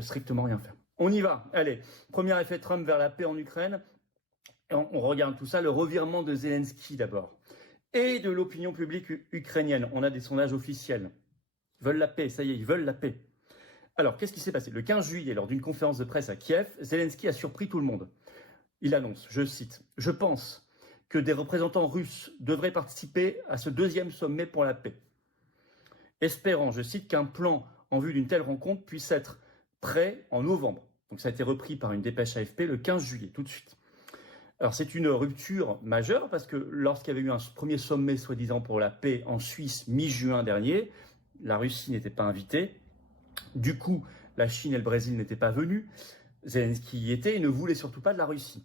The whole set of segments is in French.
strictement rien faire. On y va. Allez, premier effet Trump vers la paix en Ukraine. On regarde tout ça, le revirement de Zelensky d'abord. Et de l'opinion publique ukrainienne. On a des sondages officiels. Ils veulent la paix, ça y est, ils veulent la paix. Alors, qu'est-ce qui s'est passé? Le 15 juillet, lors d'une conférence de presse à Kiev, Zelensky a surpris tout le monde. Il annonce, je cite, « Je pense que des représentants russes devraient participer à ce deuxième sommet pour la paix. Espérant, je cite, qu'un plan en vue d'une telle rencontre puisse être prêt en novembre. » Donc ça a été repris par une dépêche AFP le 15 juillet, tout de suite. Alors c'est une rupture majeure parce que lorsqu'il y avait eu un premier sommet soi-disant pour la paix en Suisse mi-juin dernier, la Russie n'était pas invitée. Du coup, la Chine et le Brésil n'étaient pas venus. Zelensky y était et ne voulait surtout pas de la Russie.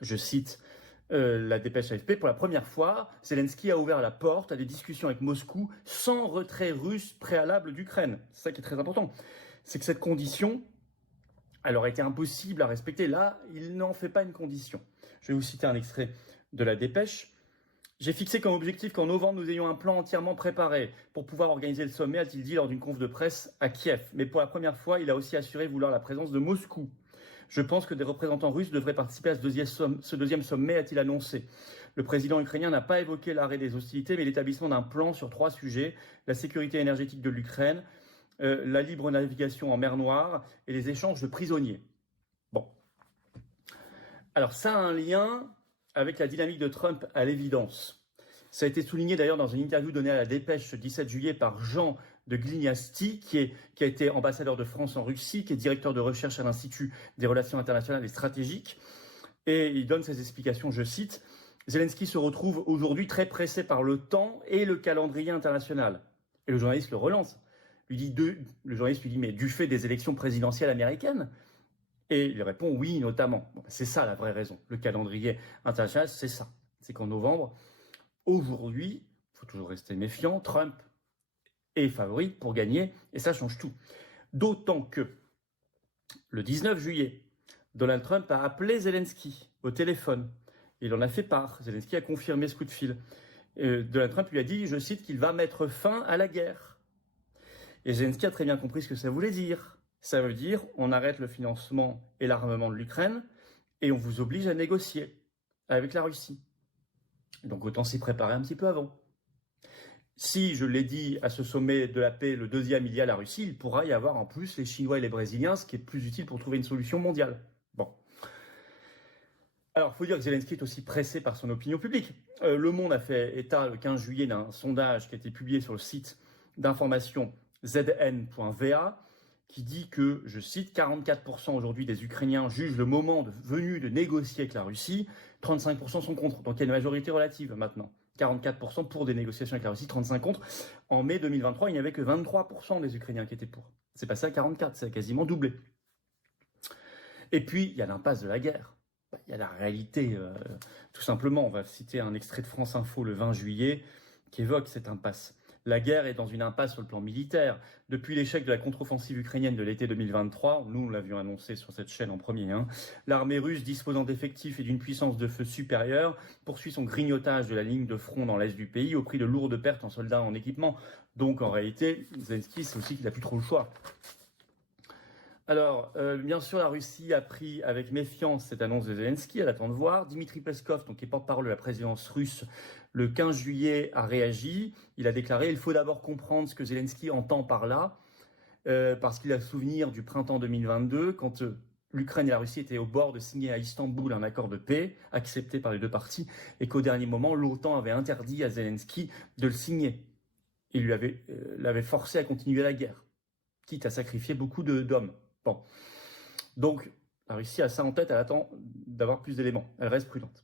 Je cite la dépêche AFP, pour la première fois, Zelensky a ouvert la porte à des discussions avec Moscou sans retrait russe préalable d'Ukraine. C'est ça qui est très important. C'est que cette condition, elle aurait été impossible à respecter. Là, il n'en fait pas une condition. Je vais vous citer un extrait de la dépêche. J'ai fixé comme objectif qu'en novembre, nous ayons un plan entièrement préparé pour pouvoir organiser le sommet, a-t-il dit lors d'une conf de presse à Kiev. Mais pour la première fois, il a aussi assuré vouloir la présence de Moscou. Je pense que des représentants russes devraient participer à ce deuxième sommet, a-t-il annoncé. Le président ukrainien n'a pas évoqué l'arrêt des hostilités, mais l'établissement d'un plan sur 3 sujets, la sécurité énergétique de l'Ukraine, la libre navigation en mer Noire et les échanges de prisonniers. Bon. Alors ça a un lien avec la dynamique de Trump à l'évidence. Ça a été souligné d'ailleurs dans une interview donnée à la Dépêche ce 17 juillet par Jean de Glignasti, qui a été ambassadeur de France en Russie, qui est directeur de recherche à l'Institut des relations internationales et stratégiques. Et il donne ses explications, je cite, « Zelensky se retrouve aujourd'hui très pressé par le temps et le calendrier international. » Et le journaliste le relance. Le journaliste lui dit « Mais du fait des élections présidentielles américaines ?» Et il répond « Oui, notamment. » Bon, c'est ça la vraie raison. Le calendrier international, c'est ça. C'est qu'en novembre, aujourd'hui, il faut toujours rester méfiant, Trump est favori pour gagner, et ça change tout. D'autant que le 19 juillet, Donald Trump a appelé Zelensky au téléphone. Il en a fait part. Zelensky a confirmé ce coup de fil. Donald Trump lui a dit, je cite, qu'il va mettre fin à la guerre. Et Zelensky a très bien compris ce que ça voulait dire. Ça veut dire, on arrête le financement et l'armement de l'Ukraine et on vous oblige à négocier avec la Russie. Donc autant s'y préparer un petit peu avant. Si, je l'ai dit, à ce sommet de la paix, le deuxième, il y a la Russie, il pourra y avoir en plus les Chinois et les Brésiliens, ce qui est plus utile pour trouver une solution mondiale. Bon. Alors, il faut dire que Zelensky est aussi pressé par son opinion publique. Le Monde a fait état le 15 juillet d'un sondage qui a été publié sur le site d'information zn.va, qui dit que, je cite, 44% aujourd'hui des Ukrainiens jugent le moment venu de négocier avec la Russie, 35% sont contre. Donc il y a une majorité relative maintenant. 44% pour des négociations avec la Russie, 35% contre. En mai 2023, il n'y avait que 23% des Ukrainiens qui étaient pour. C'est passé à 44%, c'est quasiment doublé. Et puis, il y a l'impasse de la guerre. Il y a la réalité, tout simplement. On va citer un extrait de France Info le 20 juillet qui évoque cette impasse. La guerre est dans une impasse sur le plan militaire. Depuis l'échec de la contre-offensive ukrainienne de l'été 2023, nous l'avions annoncé sur cette chaîne en premier, l'armée russe disposant d'effectifs et d'une puissance de feu supérieure poursuit son grignotage de la ligne de front dans l'est du pays au prix de lourdes pertes en soldats et en équipement. Donc en réalité, Zelensky, c'est aussi qu'il n'a plus trop le choix. Alors, bien sûr, la Russie a pris avec méfiance cette annonce de Zelensky, elle attend de voir. Dimitri Peskov, donc qui est porte-parole de la présidence russe, le 15 juillet a réagi. Il a déclaré « Il faut d'abord comprendre ce que Zelensky entend par là, parce qu'il a souvenir du printemps 2022, quand l'Ukraine et la Russie étaient au bord de signer à Istanbul un accord de paix, accepté par les deux parties, et qu'au dernier moment, l'OTAN avait interdit à Zelensky de le signer. Il l'avait forcé à continuer la guerre, quitte à sacrifier beaucoup d'hommes. Bon, donc la Russie a ça en tête, elle attend d'avoir plus d'éléments, elle reste prudente.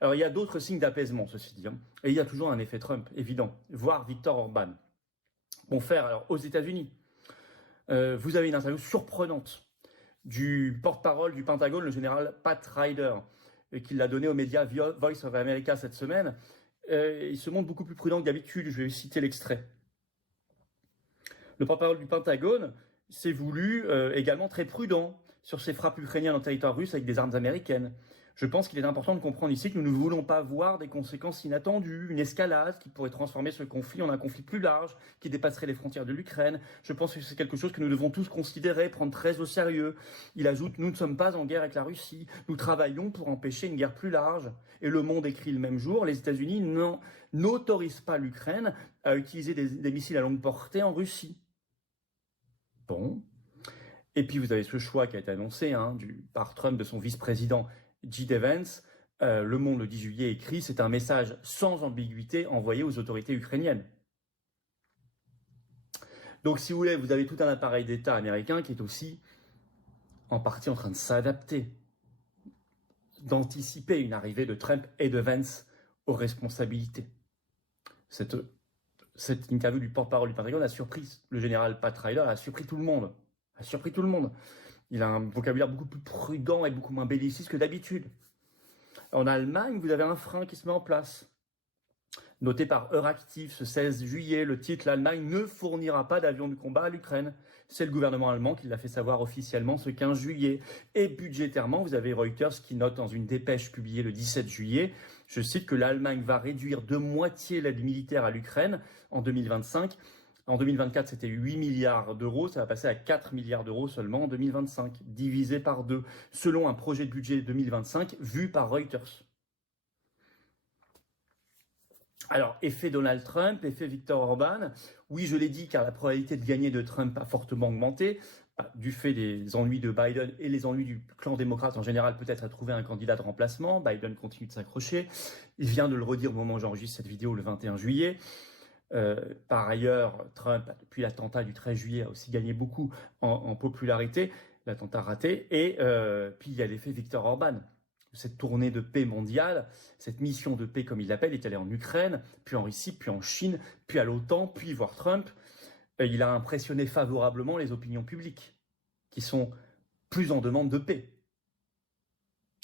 Alors il y a d'autres signes d'apaisement, ceci dit, et il y a toujours un effet Trump, évident, voire Viktor Orban. Bon frère, alors aux États-Unis, vous avez une interview surprenante du porte-parole du Pentagone, le général Pat Ryder, qui l'a donné aux médias Voice of America cette semaine. Il se montre beaucoup plus prudent que d'habitude, je vais citer l'extrait. Le porte-parole du Pentagone s'est voulu également très prudent sur ces frappes ukrainiennes en territoire russe avec des armes américaines. Je pense qu'il est important de comprendre ici que nous ne voulons pas voir des conséquences inattendues, une escalade qui pourrait transformer ce conflit en un conflit plus large, qui dépasserait les frontières de l'Ukraine. Je pense que c'est quelque chose que nous devons tous considérer, prendre très au sérieux. Il ajoute, nous ne sommes pas en guerre avec la Russie, nous travaillons pour empêcher une guerre plus large. Et Le Monde écrit le même jour, les États-Unis n'autorisent pas l'Ukraine à utiliser des missiles à longue portée en Russie. Bon. Et puis vous avez ce choix qui a été annoncé par Trump de son vice-président J.D. Vance. Le Monde, le 10 juillet, écrit « C'est un message sans ambiguïté envoyé aux autorités ukrainiennes ». Donc si vous voulez, vous avez tout un appareil d'État américain qui est aussi en partie en train de s'adapter, d'anticiper une arrivée de Trump et de Vance aux responsabilités. Cette interview du porte-parole du Pentagone a surpris le général Pat Ryder, a surpris tout le monde. Il a un vocabulaire beaucoup plus prudent et beaucoup moins belliciste que d'habitude. En Allemagne, vous avez un frein qui se met en place. Noté par Euractiv ce 16 juillet, le titre « L'Allemagne ne fournira pas d'avions de combat à l'Ukraine ». C'est le gouvernement allemand qui l'a fait savoir officiellement ce 15 juillet. Et budgétairement, vous avez Reuters qui note dans une dépêche publiée le 17 juillet, je cite, que l'Allemagne va réduire de moitié l'aide militaire à l'Ukraine en 2025. En 2024, c'était 8 milliards d'euros, ça va passer à 4 milliards d'euros seulement en 2025, divisé par 2, selon un projet de budget 2025 vu par Reuters. Alors, effet Donald Trump, effet Viktor Orban, oui, je l'ai dit, car la probabilité de gagner de Trump a fortement augmenté, du fait des ennuis de Biden et les ennuis du clan démocrate en général, peut-être à trouver un candidat de remplacement. Biden continue de s'accrocher. Il vient de le redire au moment où j'enregistre cette vidéo le 21 juillet. Par ailleurs, Trump, depuis l'attentat du 13 juillet, a aussi gagné beaucoup en popularité, l'attentat raté. Et puis il y a l'effet Viktor Orban. Cette tournée de paix mondiale, cette mission de paix comme il l'appelle, est allé en Ukraine, puis en Russie, puis en Chine, puis à l'OTAN, puis voir Trump. Il a impressionné favorablement les opinions publiques, qui sont plus en demande de paix.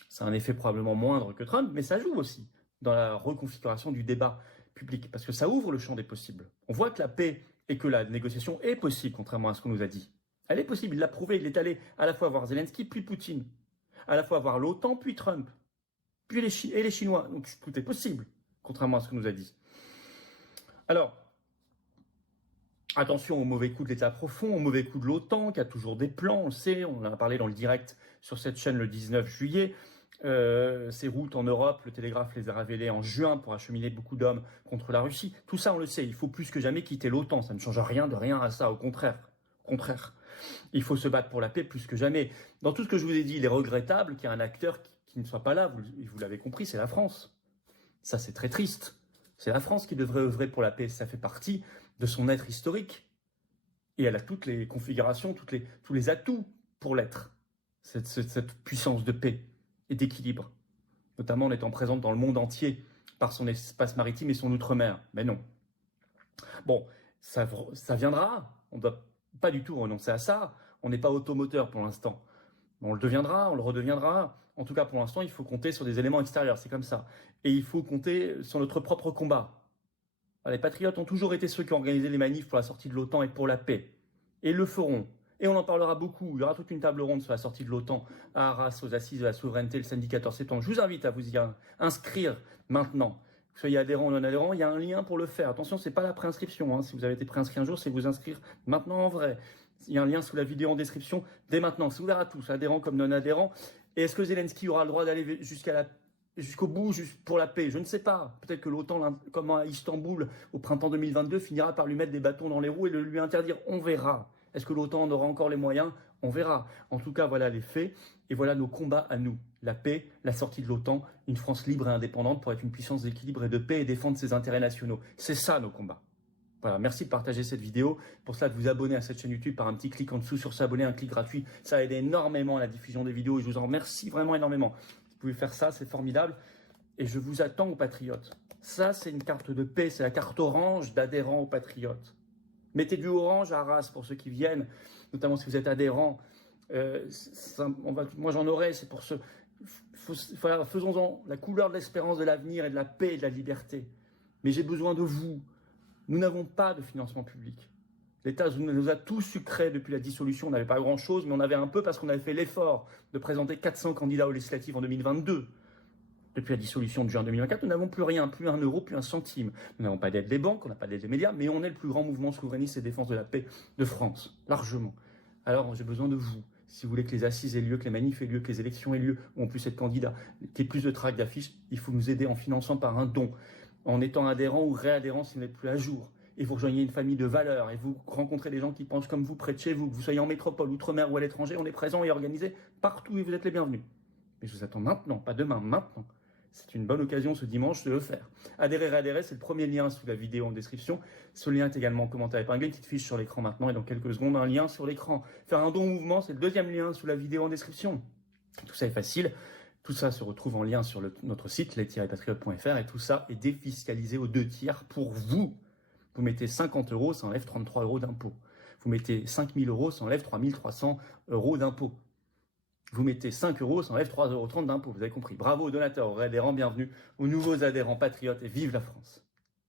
C'est un effet probablement moindre que Trump, mais ça joue aussi dans la reconfiguration du débat public, parce que ça ouvre le champ des possibles. On voit que la paix et que la négociation est possible, contrairement à ce qu'on nous a dit. Elle est possible, il l'a prouvé, il est allé à la fois voir Zelensky, puis Poutine, à la fois voir l'OTAN, puis Trump, puis les Chinois. Donc tout est possible, contrairement à ce qu'on nous a dit. Alors, attention au mauvais coup de l'État profond, au mauvais coup de l'OTAN, qui a toujours des plans, on le sait, on en a parlé dans le direct sur cette chaîne le 19 juillet. Ces routes en Europe, le Télégraphe les a révélées en juin pour acheminer beaucoup d'hommes contre la Russie. Tout ça, on le sait, il faut plus que jamais quitter l'OTAN. Ça ne change rien de rien à ça, au contraire. Il faut se battre pour la paix plus que jamais. Dans tout ce que je vous ai dit, il est regrettable qu'il y ait un acteur qui ne soit pas là, vous l'avez compris, c'est la France. Ça, c'est très triste. C'est la France qui devrait œuvrer pour la paix, ça fait partie de son être historique. Et elle a toutes les configurations, tous les atouts pour l'être, cette puissance de paix et d'équilibre, notamment en étant présente dans le monde entier par son espace maritime et son outre-mer. Mais non. Bon, ça viendra, on ne doit pas du tout renoncer à ça, on n'est pas automoteur pour l'instant. On le deviendra, on le redeviendra. En tout cas, pour l'instant, il faut compter sur des éléments extérieurs, c'est comme ça. Et il faut compter sur notre propre combat. Les patriotes ont toujours été ceux qui ont organisé les manifs pour la sortie de l'OTAN et pour la paix. Et ils le feront. Et on en parlera beaucoup. Il y aura toute une table ronde sur la sortie de l'OTAN à Arras, aux Assises de la souveraineté, le samedi 14 septembre. Je vous invite à vous y inscrire maintenant. Que vous soyez adhérent ou non adhérent, il y a un lien pour le faire. Attention, ce n'est pas la préinscription. Si vous avez été préinscrit un jour, c'est vous inscrire maintenant en vrai. Il y a un lien sous la vidéo en description dès maintenant. C'est ouvert à tous, adhérents comme non adhérents. Et est-ce que Zelensky aura le droit d'aller jusqu'au bout, juste pour la paix? Je ne sais pas. Peut-être que l'OTAN, comme à Istanbul au printemps 2022, finira par lui mettre des bâtons dans les roues et le lui interdire. On verra. Est-ce que l'OTAN en aura encore les moyens? On verra. En tout cas, voilà les faits et voilà nos combats à nous. La paix, la sortie de l'OTAN, une France libre et indépendante pour être une puissance d'équilibre et de paix et défendre ses intérêts nationaux. C'est ça nos combats. Voilà, merci de partager cette vidéo. Pour cela, de vous abonner à cette chaîne YouTube par un petit clic en dessous sur s'abonner, un clic gratuit. Ça aide énormément à la diffusion des vidéos et je vous en remercie vraiment énormément. Vous pouvez faire ça, c'est formidable. Et je vous attends aux patriotes. Ça, c'est une carte de paix, c'est la carte orange d'adhérents aux patriotes. Mettez du orange à Arras pour ceux qui viennent, notamment si vous êtes adhérents. Moi, j'en aurai, c'est pour ce... Faisons-en la couleur de l'espérance de l'avenir et de la paix et de la liberté. Mais j'ai besoin de vous. Nous n'avons pas de financement public. L'État nous a tous sucrés depuis la dissolution. On n'avait pas grand-chose, mais on avait un peu parce qu'on avait fait l'effort de présenter 400 candidats aux législatives en 2022. Depuis la dissolution de juin 2024, nous n'avons plus rien, plus un euro, plus un centime. Nous n'avons pas d'aide des banques, on n'a pas d'aide des médias, mais on est le plus grand mouvement souverainiste et défense de la paix de France, largement. Alors j'ai besoin de vous. Si vous voulez que les assises aient lieu, que les manifs aient lieu, que les élections aient lieu, où on puisse être candidat, qu'il y ait plus de tracts d'affiches, il faut nous aider en finançant par un don, en étant adhérent ou réadhérent si vous n'êtes plus à jour. Et vous rejoignez une famille de valeurs et vous rencontrez des gens qui pensent comme vous près de chez vous, que vous soyez en métropole, outre-mer ou à l'étranger, on est présent et organisé partout et vous êtes les bienvenus. Mais je vous attends maintenant, pas demain, maintenant. C'est une bonne occasion ce dimanche de le faire. Adhérer, réadhérer, c'est le premier lien sous la vidéo en description. Ce lien est également en commentaire épinglé, une petite fiche sur l'écran maintenant et dans quelques secondes un lien sur l'écran. Faire un don au mouvement, c'est le deuxième lien sous la vidéo en description. Tout ça est facile. Tout ça se retrouve en lien sur notre site, les-patriotes.fr et tout ça est défiscalisé aux 2/3 pour vous. Vous mettez 50 euros, ça enlève 33 euros d'impôt. Vous mettez 5 000 euros, ça enlève 3 300 euros d'impôt. Vous mettez 5 euros, ça enlève 3,30 € d'impôt. Vous avez compris. Bravo aux donateurs, aux adhérents, bienvenue aux nouveaux adhérents patriotes et vive la France.